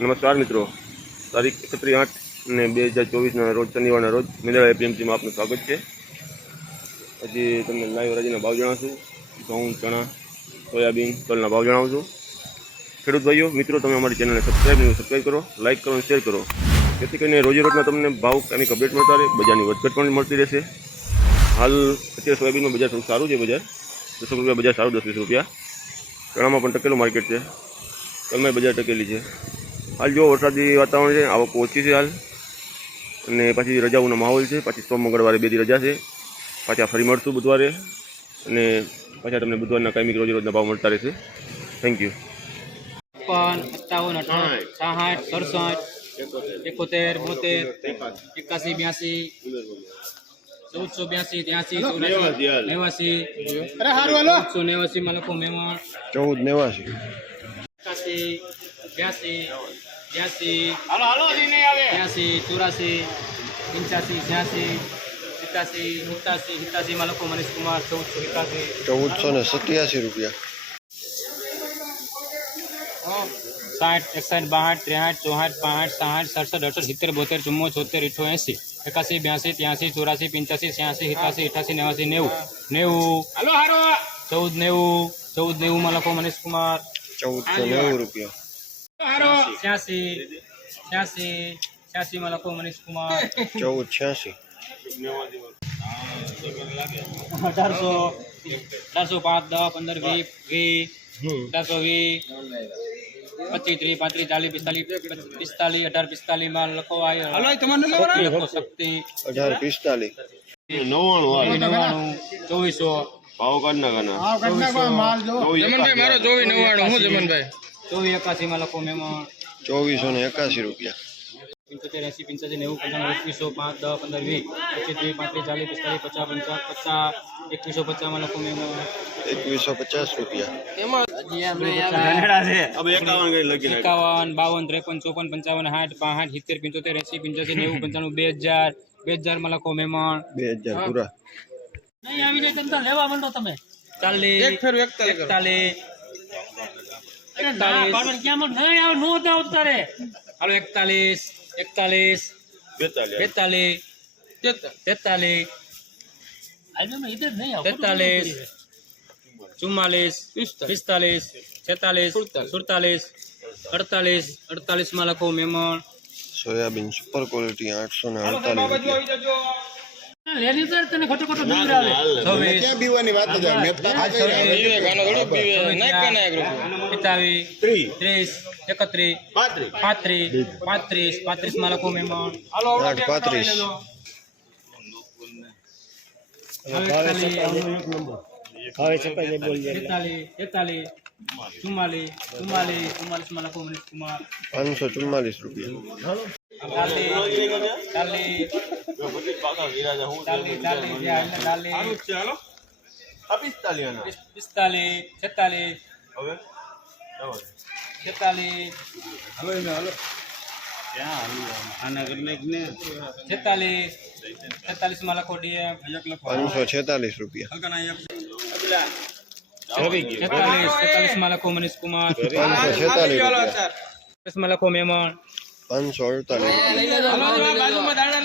નમસ્કાર મિત્રો, તારીખ 31/8/2024 રોજ શનિવારના રોજ મેંદરડા એપીએમસીમાં આપનું સ્વાગત છે। હજી તમને લાઈવ હરાજીના ભાવ જણાવશું। ઘઉં, ચણા, સોયાબીન, તલના ભાવ જણાવું છું। ખેડૂત ભાઈઓ મિત્રો, તમે અમારી ચેનલને સબસ્ક્રાઈબ કરો, લાઇક કરો અને શેર કરો, જેથી કરીને રોજે રોજના તમને ભાવ કામિક અપડેટ મળતા રહે, બજારની વધઘટ પણ મળતી રહેશે। હાલ અત્યારે સોયાબીનમાં બજાર થોડું સારું છે, બજાર 10 રૂપિયા બજાર સારું, 10-20 રૂપિયા। ચણામાં પણ ટકેલું માર્કેટ છે, તલમાં બજાર ટકેલી છે। હાલ જો વરસાદી વાતાવરણ છે, આવક ઓછી છે હાલ, અને પાછી રજાઓનો માહોલ છે। પાછી સોમ મંગળવારે 2 દી રજા છે, પાછા ફરી મળશું બુધવારે, અને પાછા તમને બુધવારના કાયમિક રોજ રોજના ભાવ મળતા રહેશે। Thank you. 57, 58, 60, 67, 71, 72, 81, 82, 1482, 83, 84, માં લખો મહેમાન 1489 81, 82, 83, 84, 85, 86, 87, માં લખો મનીષ કુમાર 1487 રૂપિયા। 60, 61, 62, 63, 64, 65, 66, 67, 68, 74, 75, 81, 82, 83, 84, 85, 86, 87, 88, 90, 90, 1490, માં લખો મનીષ કુમાર 1490 રૂપિયા। 86, 86, માં લખો મનીષ કુમાર 1486 1800, 1805, 10, 15, 20, 18, 20, 25, 30, 35, 40, 45, 18, 45 માં લખો લખો શક્તિ 1845 99, 2400 ભાવ કાઢના મારો 2481 માં લખો મહેમાન 2481 રૂપિયા। 75, 80, 85, 90, 55, 10, 15, 20, 25, 30, 40, 50, 55, 2150 માં લખો મહેમાન 2150 રૂપિયા। 51, 52, 53, 54, 55, 60, 65, 70, 80, 85, 90, 95, 2000 માં લખો મહેમાન 2000 પૂરા। નહીં આવી જાય તંતા લેવા માંડો તમે 40, 41, હાલો 41, 41, 42, 43, 44, 44, 45, 46, 47, 48 માં લખો મહેમાન સોયાબીન સુપર ક્વોલિટી 848 રૂપિયા। પાંત્રીસ માં લખો મહેમાન 835 ચુમ્માલીસ માં લખો મનીષ કુમાર 544 રૂપિયા। 46 માં લખો ડીએમ 546 રૂપિયા। 46 માં લખો મનીષ કુમાર 546 રૂપિયા। માં લખો મહેમાન 548